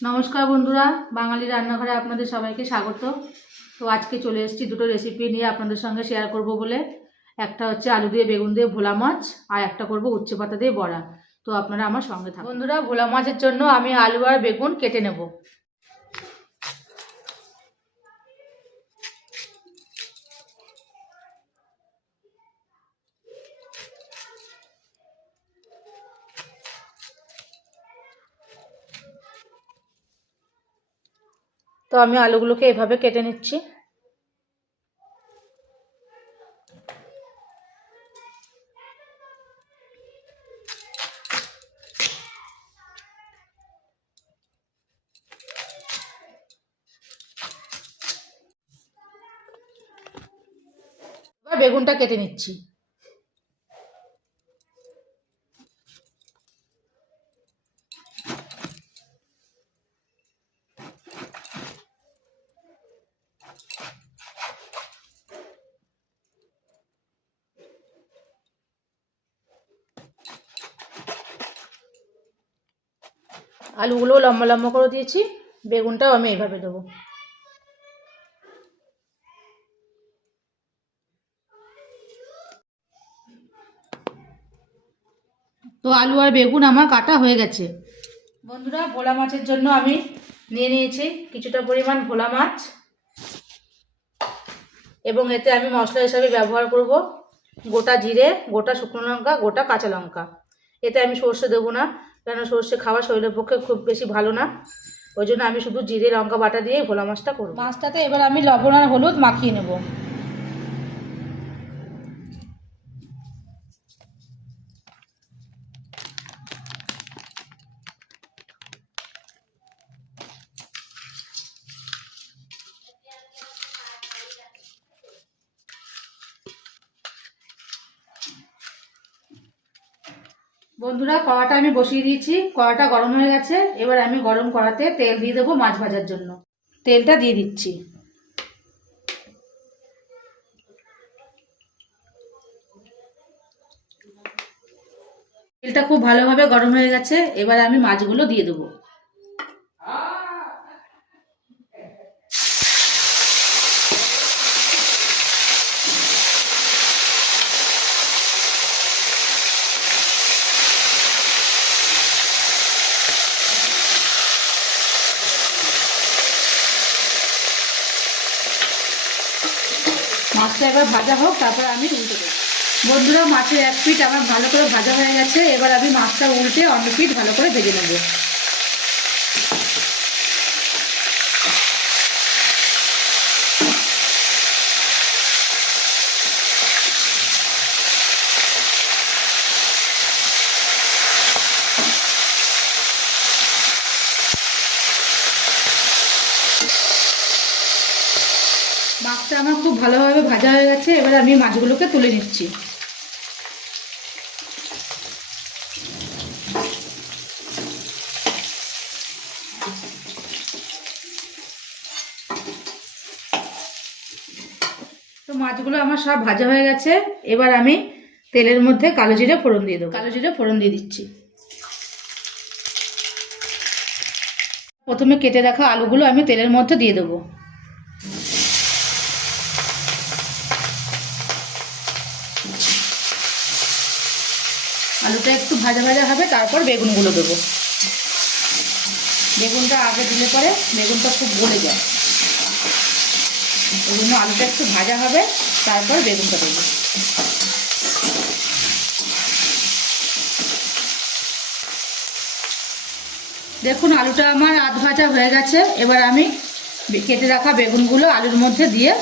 নমস্কার বন্ধুরা, বাঙালি রান্নাঘরে আপনাদের সবাইকে স্বাগত। তো আজকে চলে এসেছি দুটো রেসিপি নিয়ে আপনাদের সঙ্গে শেয়ার করব বলে। একটা হচ্ছে আলু দিয়ে বেগুন দিয়ে ভোলা মাছ, আর একটা করব উচ্ছে পাতা দিয়ে বড়া। তো আপনারা আমার সঙ্গে থাকুন। বন্ধুরা, ভোলা মাছের জন্য আমি আলু আর বেগুন কেটে নেব। তো আমি আলুগুলোকে এভাবে কেটে নিচ্ছি। বেগুনটা কেটে নিচ্ছি। আলুগুলো লম্বা লম্বা করে দিয়েছি, বেগুনটাও আমি এইভাবে দেবো। তো আলু আর বেগুন আমার কাটা হয়ে গেছে। বন্ধুরা, ভোলা মাছের জন্য আমি নিয়ে নিয়েছি কিছুটা পরিমাণ ভোলা মাছ। এবং এতে আমি মশলা হিসাবে ব্যবহার করব গোটা জিরে, গোটা শুকনো লঙ্কা, গোটা কাঁচা লঙ্কা। এতে আমি সর্ষে দেবো না কেন সর্ষে খাওয়া শরীরের পক্ষে খুব বেশি ভালো না। ওই জন্য আমি শুধু জিরে, লঙ্কা, বাটা দিয়ে ভোলা মাছটা করব। মাছটাতে এবার আমি লবণ আর হলুদ মাখিয়ে নেব। বন্ধুরা, কড়াটা আমি বসিয়ে দিয়েছি। কড়াটা গরম হয়ে গেছে। এবার আমি গরম কড়াতে তেল দিয়ে দেবো মাছ ভাজার জন্য। তেলটা দিয়ে দিচ্ছি। তেলটা খুব ভালোভাবে গরম হয়ে গেছে। এবার আমি মাছগুলো দিয়ে দেবো। মাছটা এবার ভাজা হোক, তারপর আমি উল্টে দেবো। বন্ধুরা, মাছের এক পিঠ আমার ভালো করে ভাজা হয়ে গেছে, এবার আমি মাছটা উল্টে অন্য পিঠ ভালো করে ভেজে নেব। মাছটা আমার খুব ভালোভাবে ভাজা হয়ে গেছে এবার আমি মাছগুলোকে তুলে নিচ্ছি। তো মাছগুলো আমার সব ভাজা হয়ে গেছে এবার আমি তেলের মধ্যে কালো জিরে ফোড়ন দিয়ে দেবো। কালো জিরে ফোড়ন দিয়ে দিচ্ছি। প্রথমে কেটে রাখা আলুগুলো আমি তেলের মধ্যে দিয়ে দেবো। আলুটা একটু ভাজা ভাজা হবে, তারপর বেগুনগুলো দেবো। বেগুনটা আগে দিলে পরে বেগুনটা খুব গলে যায়। ওই জন্য আলুটা একটু ভাজা হবে, তারপর বেগুনটা দেবো। দেখুন, আলুটা আমার আধ ভাজা হয়ে গেছে। এবার আমি কেটে রাখা বেগুনগুলো আলুর মধ্যে দিয়ে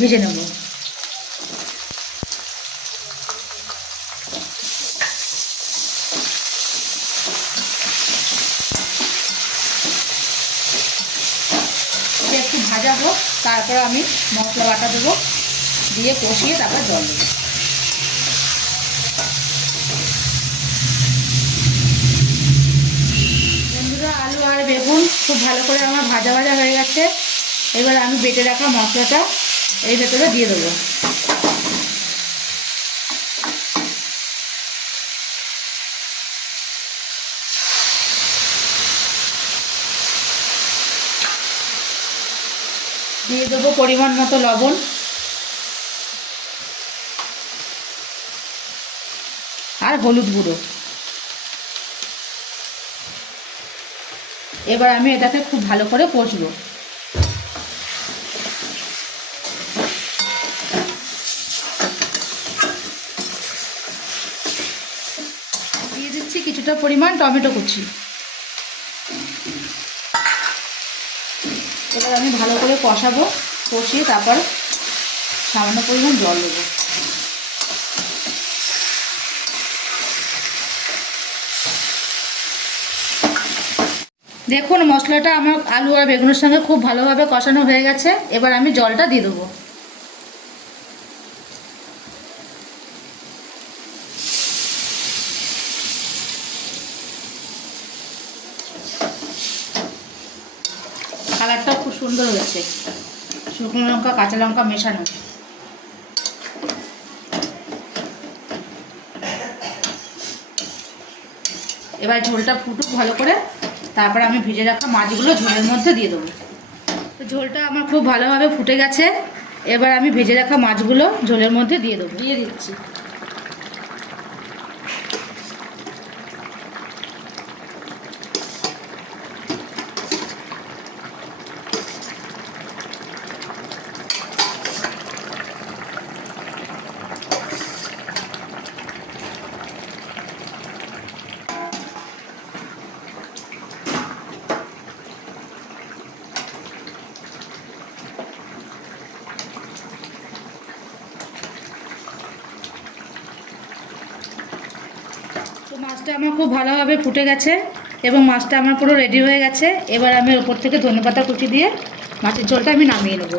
ভেজে নেব এটা একটু ভাজা হোক, তারপর আমি মশলা বাটা দেবো, দিয়ে কষিয়ে তারপর জল দেবো। বন্ধুরা, আলু আর বেগুন খুব ভালো করে আমার ভাজা ভাজা হয়ে গেছে। এবার আমি বেটে রাখা মশলাটা, এই ভেতরে দিয়ে দেবো। দিয়ে দেবো পরিমাণ মতো লবণ। আর হলুদ গুঁড়ো। এবার আমি এটাকে খুব ভালো করে কষবো। দিয়ে দিচ্ছি কিছুটা পরিমাণ টমেটো কুচি। এবার আমি ভালো করে কষাবো, কষিয়ে তারপর সামান্য পরিমাণ জল দেবো। দেখুন মশলাটা আমার আলু আর বেগুনের সঙ্গে খুব ভালোভাবে কষানো হয়ে গেছে, এবার আমি জলটা দিয়ে দেবো কালারটা খুব সুন্দর হয়েছে শুকনো লঙ্কা, কাঁচা লঙ্কা মেশানো। এবার ঝোলটা ফুটুক ভালো করে, তারপর আমি ভেজে রাখা মাছগুলো ঝোলের মধ্যে দিয়ে দেবো। তো ঝোলটা আমার খুব ভালোভাবে ফুটে গেছে। এবার আমি ভেজে রাখা মাছগুলো ঝোলের মধ্যে দিয়ে দেবো। দিয়ে দিচ্ছি। মাছটা আমার খুব ভালোভাবে ফুটে গেছে এবং মাছটা আমার পুরো রেডি হয়ে গেছে। এবার আমি ওপর থেকে ধনেপাতা কুচি দিয়ে মাছের ঝোলটা আমি নামিয়ে নেব।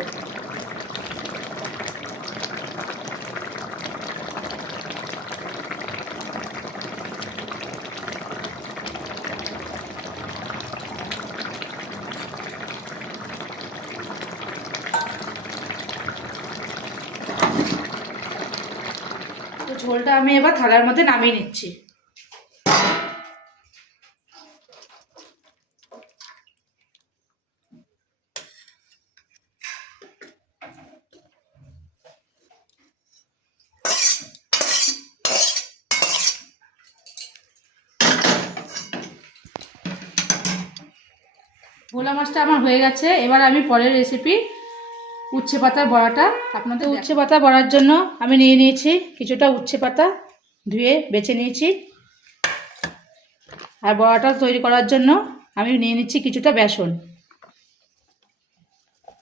ঝোলটা আমি এবার থালার মধ্যে নামিয়ে নিচ্ছি। ভোলা মাছটা আমার হয়ে গেছে। এবার আমি পরের রেসিপি উচ্ছে পাতার বড়াটা আপনাদের উচ্ছে পাতা বড়ার জন্য আমি নিয়ে নিয়েছি কিছুটা উচ্ছে পাতা ধুয়ে বেছে নিয়েছি। আর বড়াটা তৈরি করার জন্য আমি নিয়ে নিচ্ছি কিছুটা বেসন।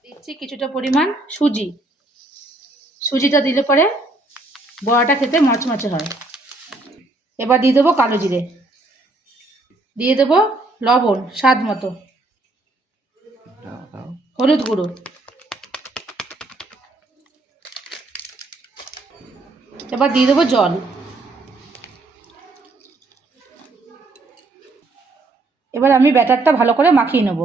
দিচ্ছি কিছুটা পরিমাণ সুজি। সুজিটা দিলে পরে বড়াটা খেতে মচমচে হয়। এবার দিয়ে দেবো কালো জিরে। দিয়ে দেবো লবণ স্বাদ মতো। হলুদ গুঁড়ো। এবার দিয়ে দেবো জল। এবার আমি ব্যাটারটা ভালো করে মাখিয়ে নেব।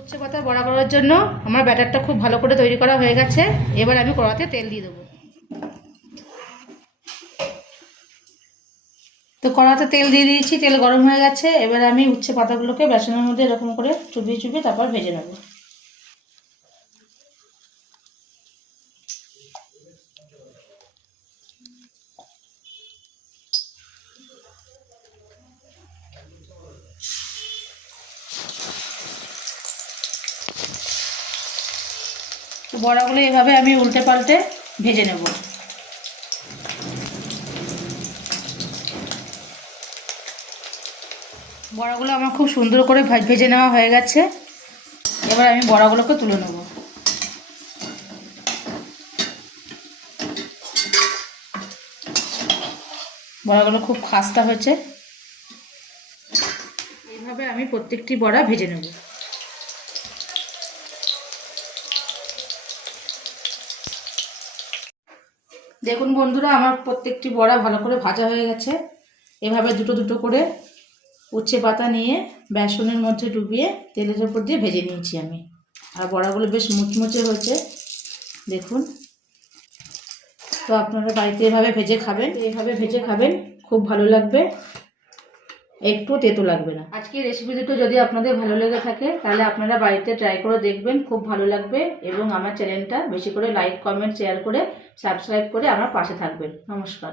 উচ্ছে পাতা বড়া করার জন্য আমার ব্যাটারটা খুব ভালো করে তৈরি করা হয়ে গেছে। এবার আমি কড়াতে তেল দিয়ে দেবো। তো কড়াতে তেল দিয়ে দিয়েছি, তেল গরম হয়ে গেছে। এবার আমি উচ্ছে পাতাগুলোকে বেসনের মধ্যে এরকম করে চুবিয়ে চুবিয়ে তারপর ভেজে নেব। বড়াগুলো এভাবে আমি উল্টে পাল্টে ভেজে নেব। বড়াগুলো আমার খুব সুন্দর করে ভাজ- ভেজে নেওয়া হয়ে গেছে। এবার আমি বড়াগুলোকে তুলে নেব। বড়াগুলো খুব খাস্তা হয়েছে। এইভাবে আমি প্রত্যেকটি বড়া ভেজে নেব। দেখুন বন্ধুরা, আমার প্রত্যেকটি বড়া ভালো করে ভাজা হয়ে গেছে। এভাবে দুটো দুটো করে উচ্ছে পাতা নিয়ে বেসনের মধ্যে ডুবিয়ে তেলের ওপর দিয়ে ভেজে নিয়েছি আমি। আর বড়াগুলো বেশ মুচমুচে হয়েছে, দেখুন। তো আপনারা বাড়িতে এভাবে ভেজে খাবেন এইভাবে ভেজে খাবেন, খুব ভালো লাগবে। একটু তেতো লাগবে না। আজকে রেসিপি দুটো যদি আপনাদের ভালো লেগে থাকে, তাহলে আপনারা বাড়িতে ট্রাই করে দেখবেন, খুব ভালো লাগবে। এবং আমার চ্যানেলটা বেশি করে লাইক কমেন্ট শেয়ার করে সাবস্ক্রাইব করে আমার পাশে থাকবেন। নমস্কার।